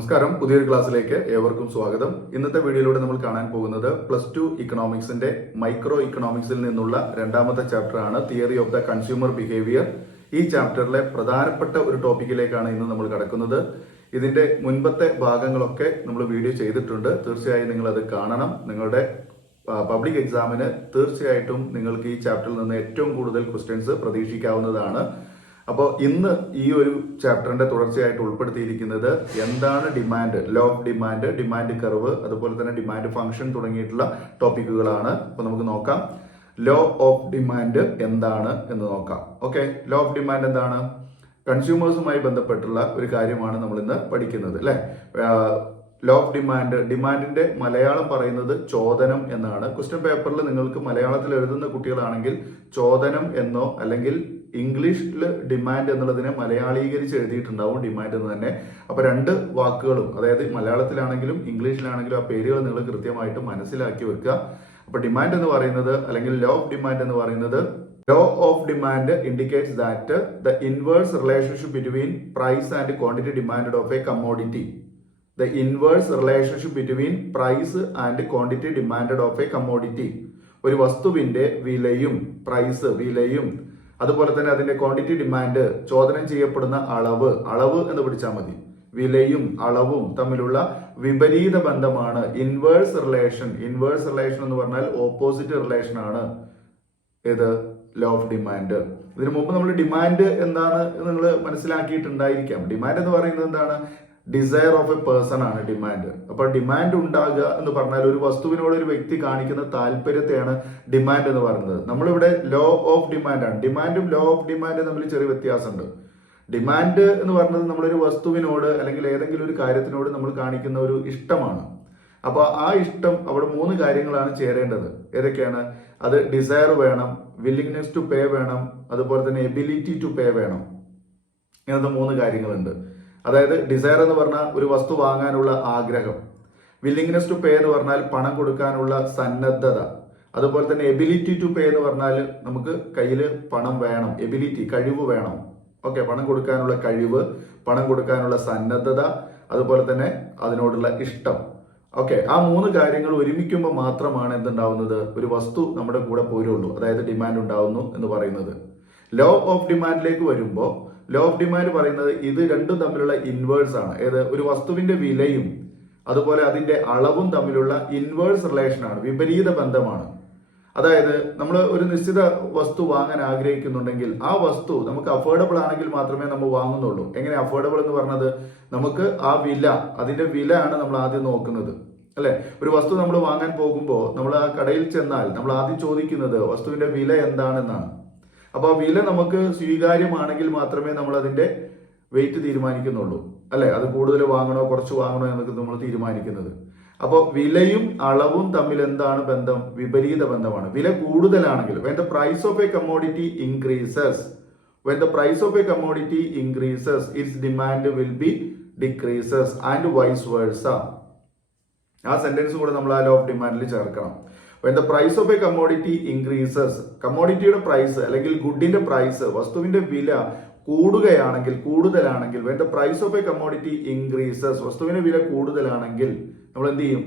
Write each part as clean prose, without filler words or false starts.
നമസ്കാരം, പുതിയൊരു ക്ലാസ്സിലേക്ക് ഏവർക്കും സ്വാഗതം. ഇന്നത്തെ വീഡിയോയിലൂടെ നമ്മൾ കാണാൻ പോകുന്നത് +2 ഇക്കണോമിക്സിന്റെ മൈക്രോ ഇക്കണോമിക്സിൽ നിന്നുള്ള രണ്ടാമത്തെ ചാപ്റ്ററാണ്, theory of the consumer behaviour. ഈ ചാപ്റ്ററിലെ പ്രധാനപ്പെട്ട ഒരു ടോപ്പിക്കിലേക്കാണ് ഇന്ന് നമ്മൾ കടക്കുന്നത്. ഇതിന്റെ മുൻപത്തെ ഭാഗങ്ങളൊക്കെ നമ്മൾ വീഡിയോ ചെയ്തിട്ടുണ്ട്. തീർച്ചയായും നിങ്ങൾ അത് കാണണം. നിങ്ങളുടെ പബ്ലിക് എക്സാമിന് തീർച്ചയായിട്ടും നിങ്ങൾക്ക് ഈ ചാപ്റ്ററിൽ നിന്ന് ഏറ്റവും കൂടുതൽ ക്വസ്റ്റ്യൻസ് പ്രതീക്ഷിക്കാവുന്നതാണ്. അപ്പോൾ ഇന്ന് ഈ ഒരു ചാപ്റ്ററിന്റെ തുടർച്ചയായിട്ട് ഉൾപ്പെടുത്തിയിരിക്കുന്നത് എന്താണ് demand, law of demand, demand curve, അതുപോലെ തന്നെ ഡിമാൻഡ് ഫംഗ്ഷൻ തുടങ്ങിയിട്ടുള്ള ടോപ്പിക്കുകളാണ്. അപ്പോൾ നമുക്ക് നോക്കാം. ലോ ഓഫ് ഡിമാൻഡ് എന്താണ് എന്ന് നോക്കാം. ഓക്കെ, ലോ ഓഫ് ഡിമാൻഡ് എന്താണ്? കൺസ്യൂമേഴ്സുമായി ബന്ധപ്പെട്ടുള്ള ഒരു കാര്യമാണ് നമ്മൾ ഇന്ന് പഠിക്കുന്നത്, അല്ലെ? ലോ ഓഫ് ഡിമാൻഡ്, ഡിമാൻഡിന്റെ മലയാളം പറയുന്നത് ചോദനം എന്നാണ്. ക്വസ്റ്റ്യൻ പേപ്പറിൽ നിങ്ങൾക്ക് മലയാളത്തിൽ എഴുതുന്ന കുട്ടികളാണെങ്കിൽ ചോദനം എന്നോ അല്ലെങ്കിൽ ഇംഗ്ലീഷിൽ ഡിമാൻഡ് എന്നുള്ളതിനെ മലയാളീകരിച്ച് എഴുതിയിട്ടുണ്ടാവും ഡിമാൻഡ് എന്ന് തന്നെ. അപ്പൊ രണ്ട് വാക്കുകളും, അതായത് മലയാളത്തിലാണെങ്കിലും ഇംഗ്ലീഷിലാണെങ്കിലും ആ പേരുകൾ നിങ്ങൾ കൃത്യമായിട്ട് മനസ്സിലാക്കി വെക്കുക. അപ്പൊ ഡിമാൻഡ് എന്ന് പറയുന്നത്, അല്ലെങ്കിൽ ലോ ഓഫ് ഡിമാൻഡ് എന്ന് പറയുന്നത്, law of demand indicates that the inverse relationship between price and quantity demand of a commodity. The inverse relationship between price and quantity demanded of a commodity. ഒരു വസ്തുവിന്റെ വിലയും വിലയും അതുപോലെ തന്നെ അതിന്റെ ക്വാണ്ടിറ്റി ഡിമാൻഡ്, ചോദനം ചെയ്യപ്പെടുന്ന അളവ് എന്ന് പിടിച്ചാൽ മതി. വിലയും അളവും തമ്മിലുള്ള വിപരീത ബന്ധമാണ് ഇൻവേഴ്സ് റിലേഷൻ. ഇൻവേഴ്സ് റിലേഷൻ എന്ന് പറഞ്ഞാൽ ഓപ്പോസിറ്റ് റിലേഷൻ ആണ് ഏത്? Law of demand. ഇതിനു മുമ്പ് നമ്മൾ ഡിമാൻഡ് എന്താണ് നിങ്ങൾ മനസ്സിലാക്കിയിട്ടുണ്ടായിരിക്കാം. ഡിമാൻഡ് എന്ന് പറയുന്നത് എന്താണ്? ഡിസയർ ഓഫ് എ പേഴ്സൺ ആണ് ഡിമാൻഡ്. അപ്പൊ ഡിമാൻഡ് ഉണ്ടാകുക എന്ന് പറഞ്ഞാൽ ഒരു വസ്തുവിനോട് ഒരു വ്യക്തി കാണിക്കുന്ന താല്പര്യത്തെയാണ് ഡിമാൻഡ് എന്ന് പറയുന്നത്. നമ്മളിവിടെ ലോ ഓഫ് ഡിമാൻഡ് ആണ്. ഡിമാൻഡും ലോ ഓഫ് ഡിമാൻഡും തമ്മിൽ ചെറിയ വ്യത്യാസമുണ്ട്. ഡിമാൻഡ് എന്ന് പറയുന്നത് നമ്മളൊരു വസ്തുവിനോട് അല്ലെങ്കിൽ ഏതെങ്കിലും ഒരു കാര്യത്തിനോട് നമ്മൾ കാണിക്കുന്ന ഒരു ഇഷ്ടമാണ്. അപ്പൊ ആ ഇഷ്ടം അവിടെ 3 കാര്യങ്ങളാണ് ചേരേണ്ടത്. ഏതൊക്കെയാണ് അത്? ഡിസയർ വേണം, വില്ലിംഗ്നെസ് ടു പേ വേണം, അതുപോലെ തന്നെ എബിലിറ്റി ടു പേ വേണം. ഇങ്ങനത്തെ 3 കാര്യങ്ങളുണ്ട്. അതായത് ഡിസയർ എന്ന് പറഞ്ഞാൽ ഒരു വസ്തു വാങ്ങാനുള്ള ആഗ്രഹം, വില്ലിംഗ്നെസ് ടു പേ എന്ന് പറഞ്ഞാൽ പണം കൊടുക്കാനുള്ള സന്നദ്ധത, അതുപോലെ തന്നെ എബിലിറ്റി ടു പേ എന്ന് പറഞ്ഞാൽ നമുക്ക് കയ്യിൽ പണം വേണം, എബിലിറ്റി കഴിവ് വേണം. ഓക്കെ, പണം കൊടുക്കാനുള്ള കഴിവ്, പണം കൊടുക്കാനുള്ള സന്നദ്ധത, അതുപോലെ തന്നെ അതിനോടുള്ള ഇഷ്ടം. ഓക്കെ, ആ 3 കാര്യങ്ങൾ ഒരുമിക്കുമ്പോൾ മാത്രമാണ് എന്തുണ്ടാവുന്നത്? ഒരു വസ്തു നമ്മുടെ കൂടെ പോരുള്ളൂ, അതായത് ഡിമാൻഡ് ഉണ്ടാവുന്നു എന്ന് പറയുന്നത്. ലോ ഓഫ് ഡിമാൻഡിലേക്ക് വരുമ്പോൾ ലോ ഓഫ് ഡിമാൻഡ് പറയുന്നത് ഇത് രണ്ടും തമ്മിലുള്ള ഇൻവേഴ്സ് ആണ്. ഏത്? ഒരു വസ്തുവിന്റെ വിലയും അതുപോലെ അതിന്റെ അളവും തമ്മിലുള്ള ഇൻവേഴ്സ് റിലേഷൻ ആണ്, വിപരീത ബന്ധമാണ്. അതായത് നമ്മൾ ഒരു നിശ്ചിത വസ്തു വാങ്ങാൻ ആഗ്രഹിക്കുന്നുണ്ടെങ്കിൽ ആ വസ്തു നമുക്ക് അഫോർഡബിൾ ആണെങ്കിൽ മാത്രമേ നമ്മൾ വാങ്ങുന്നുള്ളൂ. എങ്ങനെ അഫോർഡബിൾ എന്ന് പറഞ്ഞത്? നമുക്ക് ആ വില, അതിന്റെ വില ആണ് നമ്മൾ ആദ്യം നോക്കുന്നത്, അല്ലെ? ഒരു വസ്തു നമ്മൾ വാങ്ങാൻ പോകുമ്പോൾ നമ്മൾ ആ കടയിൽ ചെന്നാൽ നമ്മൾ ആദ്യം ചോദിക്കുന്നത് വസ്തുവിന്റെ വില എന്താണെന്നാണ്. അപ്പൊ ആ വില നമുക്ക് സ്വീകാര്യമാണെങ്കിൽ മാത്രമേ നമ്മൾ അതിന്റെ വെയിറ്റ് തീരുമാനിക്കുന്നുള്ളൂ, അല്ലെ? അത് കൂടുതൽ വാങ്ങണോ കുറച്ച് വാങ്ങണോ എന്നൊക്കെ നമ്മൾ തീരുമാനിക്കുന്നത്. അപ്പോൾ വിലയും അളവും തമ്മിൽ എന്താണ് ബന്ധം? വിപരീത ബന്ധമാണ്. വില കൂടുതലാണെങ്കിൽ, when the price of a commodity increases, when the price of a commodity increases, its demand will be decreases and vice versa. ആ സെന്റൻസ് കൂടെ നമ്മൾ ആ ലോ ഓഫ് ഡിമാൻഡിൽ ചേർക്കണം. When the price of a commodity increases, കമ്മോഡിറ്റിയുടെ price അല്ലെങ്കിൽ ഗുഡിന്റെ price, വസ്തുവിന്റെ വില കൂടുതലാണെങ്കിൽ, when the price of a commodity increases, വസ്തുവിന്റെ വില കൂടുതലാണെങ്കിൽ നമ്മൾ എന്ത് ചെയ്യും?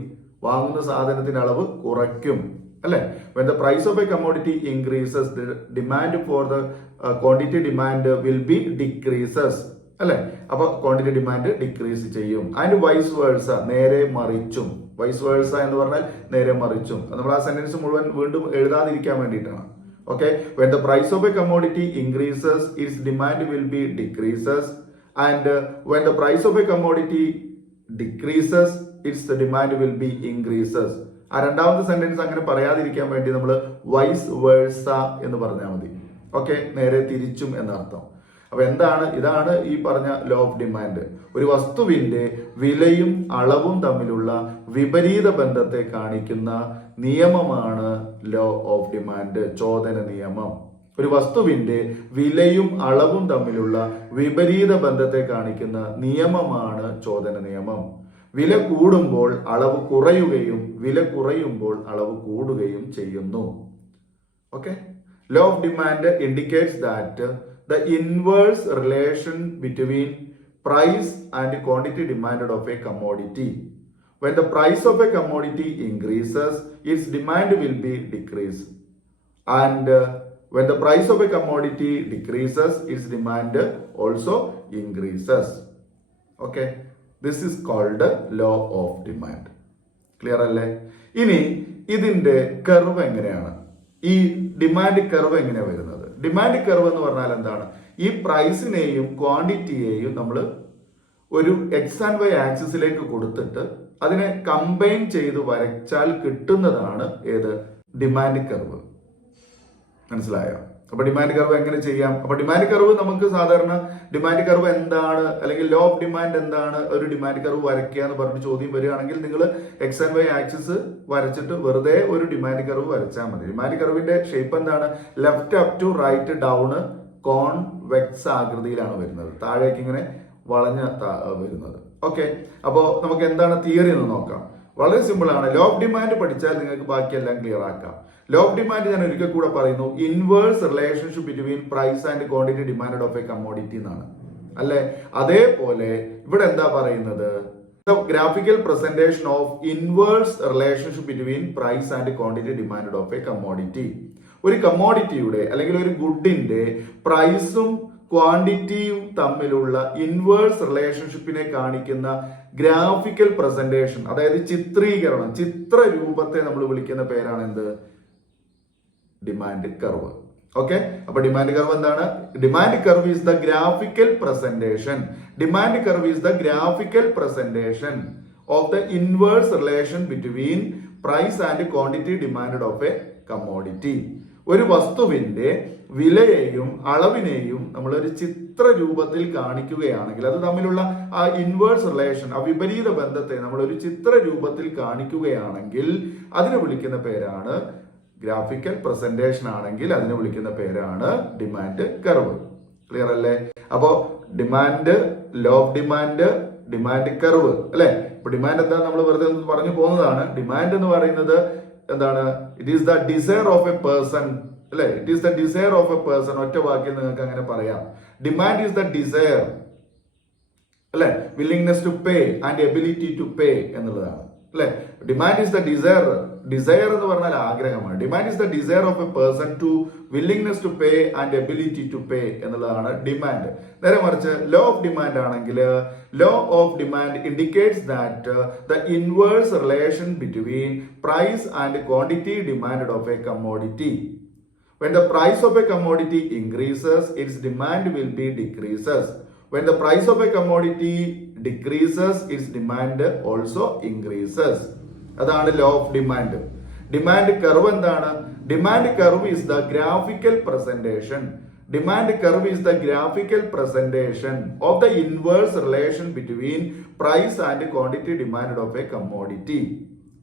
വാങ്ങുന്ന സാധനത്തിന്റെ അളവ് കുറയ്ക്കും, അല്ലെ? When the price of a commodity increases, the demand for the quantity demand will be decreases, അല്ലെ? അപ്പൊ ക്വാണ്ടിറ്റി ഡിമാൻഡ് ഡിക്രീസ് ചെയ്യും. ആൻഡ് വൈസ് വേഴ്സ, നേരെ മറിച്ചും. വൈസ് വേഴ്സ എന്ന് പറഞ്ഞാൽ നേരെ മറിച്ചും. നമ്മൾ ആ സെന്റൻസ് മുഴുവൻ വീണ്ടും എഴുതാതിരിക്കാൻ വേണ്ടിയിട്ടാണ്. Okay, when the price of a commodity increases, its demand will be decreases, and when the price of a commodity decreases, its demand will be increases. ആ രണ്ടാമത്തെ സെന്റൻസ് അങ്ങനെ പറയാതിരിക്കാൻ വേണ്ടി നമ്മൾ വൈസ് വേഴ്സ എന്ന് പറഞ്ഞാൽ മതി. ഓക്കെ, നേരെ തിരിച്ചും എന്നർത്ഥം. അപ്പൊ എന്താണ്? ഇതാണ് ഈ പറഞ്ഞ ലോ ഓഫ് ഡിമാൻഡ്. ഒരു വസ്തുവിന്റെ വിലയും അളവും തമ്മിലുള്ള വിപരീത ബന്ധത്തെ കാണിക്കുന്ന നിയമമാണ് ലോ ഓഫ് ഡിമാൻഡ്, ചോദന നിയമം. ഒരു വസ്തുവിന്റെ വിലയും അളവും തമ്മിലുള്ള വിപരീത ബന്ധത്തെ കാണിക്കുന്ന നിയമമാണ് ചോദന നിയമം. വില കൂടുമ്പോൾ അളവ് കുറയുകയും വില കുറയുമ്പോൾ അളവ് കൂടുകയും ചെയ്യുന്നു. Okay, law of demand indicates that the inverse relation between price and quantity demanded of a commodity. When the price of a commodity increases, its demand will be decreased. And when the price of a commodity decreases, its demand also increases. Okay, this is called law of demand. Clear അല്ലേ? ഇനി ഇതിന്റെ curve എങ്ങനെയാണ്? ഈ demand curve എങ്ങനെയാണ് വരുന്നത്? Demand curve എന്ന് പറഞ്ഞാൽ എന്താണ്? ഈ പ്രൈസിനെയും ക്വാണ്ടിറ്റിയെയും നമ്മൾ ഒരു എക്സ് ആൻഡ് വൈ ആക്സിസിലേക്ക് കൊടുത്തിട്ട് അതിനെ കമ്പൈൻ ചെയ്ത് വരച്ചാൽ കിട്ടുന്നതാണ് ഏത്? Demand curve. മനസ്സിലായോ? അപ്പൊ ഡിമാൻഡ് കർവ് എങ്ങനെ ചെയ്യാം? അപ്പൊ ഡിമാൻഡ് കർവ് നമുക്ക് സാധാരണ ഡിമാൻഡ് കർവ് എന്താണ്, അല്ലെങ്കിൽ ലോ ഓഫ് ഡിമാൻഡ് എന്താണ്, ഒരു ഡിമാൻഡ് കർവ് വരയ്ക്കുക എന്ന് പറഞ്ഞിട്ട് ചോദ്യം വരികയാണെങ്കിൽ നിങ്ങൾ എക്സ് ആൻഡ് വൈ ആക്സിസ് വരച്ചിട്ട് വെറുതെ ഒരു ഡിമാൻഡ് കർവ് വരച്ചാൽ മതി. ഡിമാൻഡ് കർവിന്റെ ഷേപ്പ് എന്താണ്? Left up to right down convex ആകൃതിയിലാണ് വരുന്നത്, താഴേക്ക് ഇങ്ങനെ വളഞ്ഞ വരുന്നത്. ഓക്കെ, അപ്പോ നമുക്ക് എന്താണ് തിയറി എന്ന് നോക്കാം. വളരെ സിമ്പിൾ ആണ്. ലോ ഓഫ് ഡിമാൻഡ് പഠിച്ചാൽ നിങ്ങൾക്ക് ബാക്കിയെല്ലാം ക്ലിയർ ആക്കാം. ലോ ഓഫ് ഡിമാൻഡ് ഞാൻ ഒരിക്കൽ കൂടെ പറയുന്നു, inverse relationship between price and quantity demand of a commodity എന്നാണ്, അല്ലെ? അതേപോലെ ഇവിടെ എന്താ പറയുന്നത്? Graphical presentation of inverse relationship between price and quantity demand of a commodity. ഒരു കമ്മോഡിറ്റിയുടെ അല്ലെങ്കിൽ ഒരു ഗുഡിന്റെ പ്രൈസും ക്വാണ്ടിറ്റിയും തമ്മിലുള്ള ഇൻവേഴ്സ് റിലേഷൻഷിപ്പിനെ കാണിക്കുന്ന ഗ്രാഫിക്കൽ പ്രസന്റേഷൻ, അതായത് ചിത്രീകരണം, ചിത്ര രൂപത്തെ നമ്മൾ വിളിക്കുന്ന പേരാണ് എന്ത്? Demand curve. ഓക്കെ, അപ്പൊ ഡിമാൻഡ് കർവ് എന്താണ്? Demand curve is the graphical presentation. Demand curve is the graphical presentation of the inverse relation between price and quantity demand of a commodity. ഒരു വസ്തുവിന്റെ വിലയെയും അളവിനെയും നമ്മൾ ഒരു ചിത്ര രൂപത്തിൽ കാണിക്കുകയാണെങ്കിൽ, അത് തമ്മിലുള്ള ആ ഇൻവേഴ്സ് റിലേഷൻ, ആ വിപരീത ബന്ധത്തെ നമ്മൾ ഒരു ചിത്ര രൂപത്തിൽ കാണിക്കുകയാണെങ്കിൽ അതിനെ വിളിക്കുന്ന പേരാണ് ഗ്രാഫിക്കൽ പ്രസന്റേഷൻ. ആണെങ്കിൽ അതിനെ വിളിക്കുന്ന പേരാണ് ഡിമാൻഡ് കർവ്. ക്ലിയർ അല്ലേ? അപ്പോ demand, law of demand, demand curve, അല്ലെ? ഇപ്പൊ ഡിമാൻഡ് എന്താ നമ്മൾ വെറുതെ പറഞ്ഞു പോകുന്നതാണ്. ഡിമാൻഡ് എന്ന് പറയുന്നത് എന്താണ്? It is the desire of a person, അല്ലെ? It is the desire of a person. ഒറ്റ വാക്കിൽ നിങ്ങൾക്ക് അങ്ങനെ പറയാം. ഡിമാൻഡ് ഈസ് ദ ഡിസയർ, അല്ലെ? Willingness to pay and ability to pay എന്നുള്ളതാണ്, അല്ലെ? Demand is the desire. Desire എന്ന് പറഞ്ഞാൽ ആഗ്രഹമാണ്. Demand is the desire of a person to willingness to pay and ability to pay എന്നുള്ളതാണ് demand. നേരെ മറിച്ച് law of demand ആണെങ്കിൽ, law of demand indicates that the inverse relation between price and quantity demand of a commodity. When the price of a commodity increases, its demand will be decreases. When the price of a commodity decreases, its demand also increases. അതാണ് law of demand. Demand curve എന്താണ്? Demand curve is the graphical presentation. Demand curve is the graphical presentation of the inverse relation between price and quantity demand of a commodity.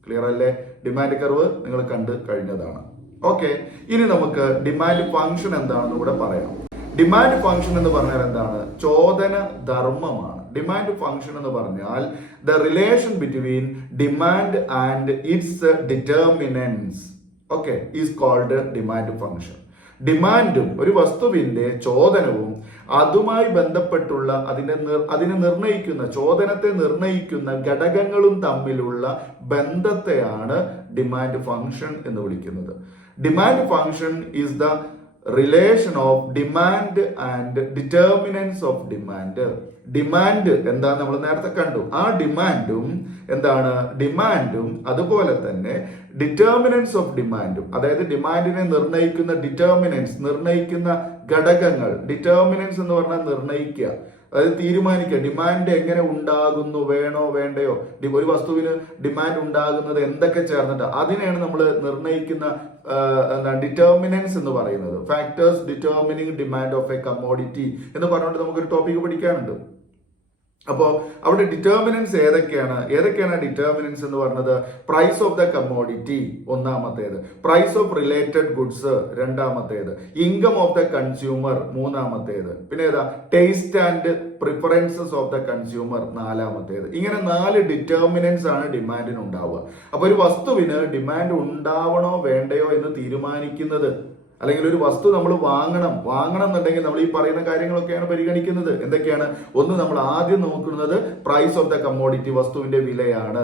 Clear അല്ലേ? ഡിമാൻഡ് കർവ് നിങ്ങൾ കണ്ടു കഴിഞ്ഞതാണ്. Okay, ഇനി നമുക്ക് demand function എന്താണെന്ന് കൂടെ പറയാം. ഡിമാൻഡ് ഫംഗ്ഷൻ എന്ന് പറഞ്ഞാൽ എന്താണ്? ചോദന ധർമ്മമാണ്. ഡിമാൻഡ് ഫംഗ്ഷൻ എന്ന് പറഞ്ഞാൽ the relation between demand and its determinants, okay, is called demand function. ഡിമാൻഡും ഒരു വസ്തുവിന്റെ ചോദനവും അതുമായി ബന്ധപ്പെട്ടുള്ള അതിനെ നിർണയിക്കുന്ന, ചോദനത്തെ നിർണയിക്കുന്ന ഘടകങ്ങളും തമ്മിലുള്ള ബന്ധത്തെയാണ് ഡിമാൻഡ് ഫംഗ്ഷൻ എന്ന് വിളിക്കുന്നത്. Demand function is the relation of demand and determinants of demand. Demand എന്താ നമ്മൾ നേരത്തെ കണ്ടു. ആ ഡിമാൻഡും എന്താണ്? ഡിമാൻഡും അതുപോലെ തന്നെ ഡിറ്റർമിനൻസ് ഓഫ് ഡിമാൻഡും, അതായത് ഡിമാൻഡിനെ നിർണയിക്കുന്ന ഡിറ്റർമിനൻസ്, നിർണയിക്കുന്ന ഘടകങ്ങൾ. ഡിറ്റർമിനൻസ് എന്ന് പറഞ്ഞാൽ നിർണയിക്കുക, അതായത് തീരുമാനിക്കുക. ഡിമാൻഡ് എങ്ങനെ ഉണ്ടാകുന്നു, വേണോ വേണ്ടയോ, ഒരു വസ്തുവിന് ഡിമാൻഡ് ഉണ്ടാകുന്നത് എന്തൊക്കെ ചേർന്നിട്ട്, അതിനെയാണ് നമ്മൾ നിർണയിക്കുന്ന ഡിറ്റർമിനൻസ് എന്ന് പറയുന്നത്. Factors determining demand of a commodity എന്ന് പറഞ്ഞുകൊണ്ട് നമുക്കൊരു ടോപ്പിക് പഠിക്കാനുണ്ട്. അപ്പോൾ അവിടെ ഡിറ്റർമിനൻസ് ഏതൊക്കെയാണ് ഡിറ്റർമിനൻസ് എന്ന് പറഞ്ഞത്? പ്രൈസ് ഓഫ് ദ കമ്മോഡിറ്റി ഒന്നാമത്തേത്, പ്രൈസ് ഓഫ് റിലേറ്റഡ് ഗുഡ്സ് രണ്ടാമത്തേത്, ഇൻകം ഓഫ് ദ കൺസ്യൂമർ മൂന്നാമത്തേത്, പിന്നെ ഏതാ? Taste and preferences of the consumer നാലാമത്തേത്. ഇങ്ങനെ 4 ഡിറ്റർമിനൻസ് ആണ് ഡിമാൻഡിന് ഉണ്ടാവുക. അപ്പൊ ഒരു വസ്തുവിന് ഡിമാൻഡ് ഉണ്ടാവണോ വേണ്ടയോ എന്ന് തീരുമാനിക്കുന്നത്, അല്ലെങ്കിൽ ഒരു വസ്തു നമ്മൾ വാങ്ങണം എന്നുണ്ടെങ്കിൽ നമ്മൾ ഈ പറയുന്ന കാര്യങ്ങളൊക്കെയാണ് പരിഗണിക്കുന്നത്. എന്തൊക്കെയാണ്? ഒന്ന്, നമ്മൾ ആദ്യം നോക്കുന്നത് പ്രൈസ് ഓഫ് ദ കമ്മോഡിറ്റി, വസ്തുവിന്റെ വിലയാണ്.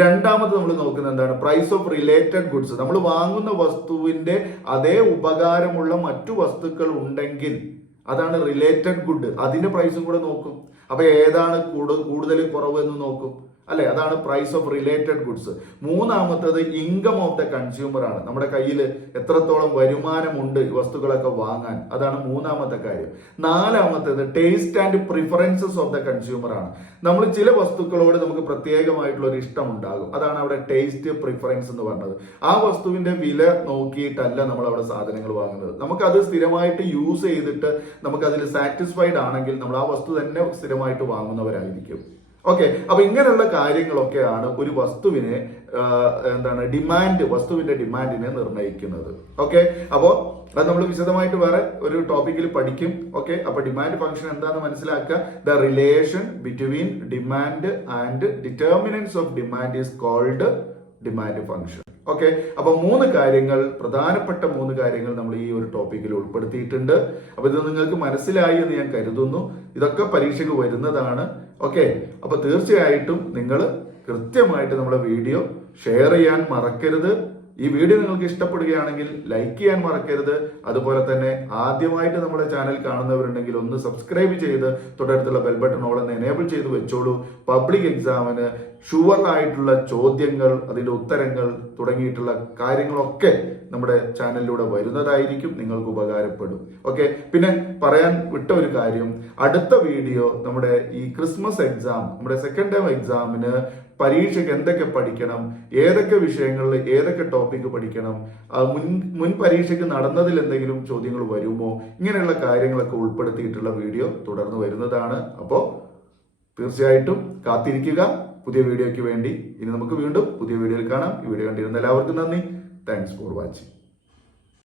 രണ്ടാമത് നമ്മൾ നോക്കുന്നത് എന്താണ്? Price of related goods. നമ്മൾ വാങ്ങുന്ന വസ്തുവിന്റെ അതേ ഉപകാരമുള്ള മറ്റു വസ്തുക്കൾ ഉണ്ടെങ്കിൽ അതാണ് റിലേറ്റഡ് ഗുഡ്, അതിന്റെ പ്രൈസും കൂടെ നോക്കും. അപ്പൊ ഏതാണ് കൂടുതൽ കുറവ് എന്ന് നോക്കും അല്ലെ? അതാണ് പ്രൈസ് ഓഫ് റിലേറ്റഡ് ഗുഡ്സ്. മൂന്നാമത്തത് ഇൻകം ഓഫ് ദ കൺസ്യൂമർ ആണ്. നമ്മുടെ കയ്യിൽ എത്രത്തോളം വരുമാനമുണ്ട് ഈ വസ്തുക്കളൊക്കെ വാങ്ങാൻ, അതാണ് മൂന്നാമത്തെ കാര്യം. നാലാമത്തേത് taste and preferences of the consumer ആണ്. നമ്മൾ ചില വസ്തുക്കളോട് നമുക്ക് പ്രത്യേകമായിട്ടുള്ള ഒരു ഇഷ്ടം ഉണ്ടാകും, അതാണ് അവിടെ ടേസ്റ്റ് പ്രിഫറൻസ് എന്ന് പറഞ്ഞത്. ആ വസ്തുവിന്റെ വില നോക്കിയിട്ടല്ല നമ്മൾ അവിടെ സാധനങ്ങൾ വാങ്ങുന്നത്. നമുക്കത് സ്ഥിരമായിട്ട് യൂസ് ചെയ്തിട്ട് നമുക്കതിൽ സാറ്റിസ്ഫൈഡ് ആണെങ്കിൽ നമ്മൾ ആ വസ്തു തന്നെ സ്ഥിരമായിട്ട് വാങ്ങുന്നവരായിരിക്കും. ഓക്കെ, അപ്പൊ ഇങ്ങനെയുള്ള കാര്യങ്ങളൊക്കെയാണ് ഒരു വസ്തുവിനെ വസ്തുവിന്റെ ഡിമാൻഡിനെ നിർണ്ണയിക്കുന്നത്. ഓക്കെ, അപ്പോ അത് നമ്മൾ വിശദമായിട്ട് വേറെ ഒരു ടോപ്പിക്കിൽ പഠിക്കും. ഓക്കെ, അപ്പൊ ഡിമാൻഡ് ഫംഗ്ഷൻ എന്താണെന്ന് മനസ്സിലാക്കുക. The relation between demand and determinants of demand is called demand function. Okay, അപ്പൊ പ്രധാനപ്പെട്ട മൂന്ന് കാര്യങ്ങൾ നമ്മൾ ഈ ഒരു ടോപ്പിക്കിൽ ഉൾപ്പെടുത്തിയിട്ടുണ്ട്. അപ്പൊ ഇത് നിങ്ങൾക്ക് മനസ്സിലായി എന്ന് ഞാൻ കരുതുന്നു. ഇതൊക്കെ പരീക്ഷയ്ക്ക് വരുന്നതാണ്. ഓക്കെ, അപ്പൊ തീർച്ചയായിട്ടും നിങ്ങൾ കൃത്യമായിട്ട് നമ്മുടെ വീഡിയോ ഷെയർ ചെയ്യാൻ മറക്കരുത്. ഈ വീഡിയോ നിങ്ങൾക്ക് ഇഷ്ടപ്പെടുകയാണെങ്കിൽ ലൈക്ക് ചെയ്യാൻ മറക്കരുത്. അതുപോലെ തന്നെ ആദ്യമായിട്ട് നമ്മുടെ ചാനൽ കാണുന്നവരുണ്ടെങ്കിൽ ഒന്ന് സബ്സ്ക്രൈബ് ചെയ്ത് തൊട്ടടുത്തുള്ള ബെൽ ബട്ടൺ ഓൾ എന്ന് എനേബിൾ ചെയ്ത് വെച്ചോളൂ. പബ്ലിക് എക്സാമിന് ഷുവർ ആയിട്ടുള്ള ചോദ്യങ്ങൾ, അതിന്റെ ഉത്തരങ്ങൾ തുടങ്ങിയിട്ടുള്ള കാര്യങ്ങളൊക്കെ നമ്മുടെ ചാനലിലൂടെ വരുന്നതായിരിക്കും, നിങ്ങൾക്ക് ഉപകാരപ്പെടും. ഓക്കെ, പിന്നെ പറയാൻ വിട്ട ഒരു കാര്യം, അടുത്ത വീഡിയോ നമ്മുടെ ഈ ക്രിസ്മസ് എക്സാം, നമ്മുടെ സെക്കൻഡ് ടേം എക്സാമിന് പരീക്ഷയ്ക്ക് എന്തൊക്കെ പഠിക്കണം, ഏതൊക്കെ വിഷയങ്ങളിൽ ഏതൊക്കെ ടോപ്പിക്ക് പഠിക്കണം, മുൻ പരീക്ഷയ്ക്ക് നടന്നതിൽ എന്തെങ്കിലും ചോദ്യങ്ങൾ വരുമോ, ഇങ്ങനെയുള്ള കാര്യങ്ങളൊക്കെ ഉൾപ്പെടുത്തിയിട്ടുള്ള വീഡിയോ തുടർന്ന് വരുന്നതാണ്. അപ്പോൾ തീർച്ചയായിട്ടും കാത്തിരിക്കുക പുതിയ വീഡിയോയ്ക്ക് വേണ്ടി. ഇനി നമുക്ക് വീണ്ടും പുതിയ വീഡിയോയിൽ കാണാം. ഈ വീഡിയോ കണ്ടിരുന്ന എല്ലാവർക്കും നന്ദി. Thanks for watching.